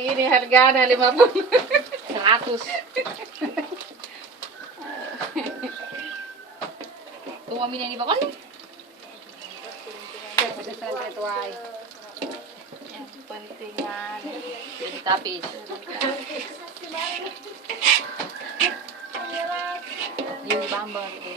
Ini harganya 50. 100. Tuh amin yang dibakar nih. Yang pentingan Jadi tapis. Yung bamba gitu.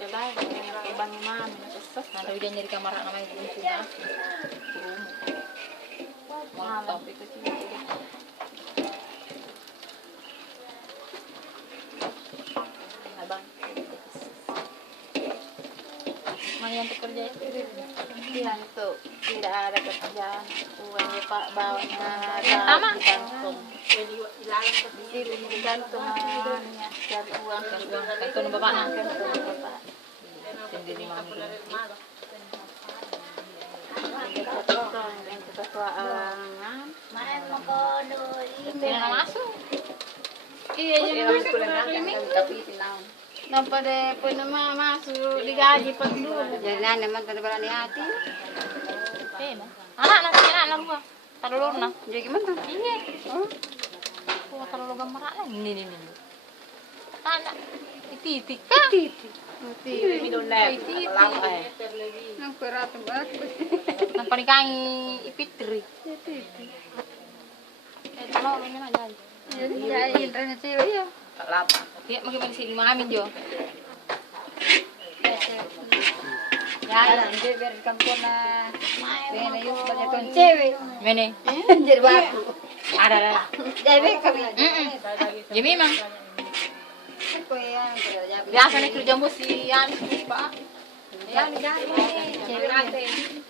Kailangan ng ibang mami natusas na Nah, udah nyari kamar namanya kunci na. malam itu juga. Abang. Yang bekerja itu yang tuh tidak ada pekerjaan uangnya pak bawanya Tama. di kantung di kantung cari uang Kanto ng bapak na. kantung bapak Sendiri mami. yang kita soalangan Main makono Sino na masuk? iya yang masuk tapi tinang. pada pun masuk digaji pun dulu Jadi naman tadi bala ni hati. Sino? Anak na buah. Talulur na. Jadi gimana? Ini. Oh, talulur gambar na. Ini. Anak. Ititik ka. minum lab Nang perat banget. Nang panikang ipitri. Ano, ini na dyan. Jadi ya internet sih ya. kelapa Kaya magiging sini mamin jo. Ya, jadi biar di kampung na. Ini yung banyak tuan cewek. Mene. Jadi baku. Ada. Jadi kami. Jadi memang. Ko yan, Biasa nih kerja si Yan, Pak. Yan, yan. Cewek natin.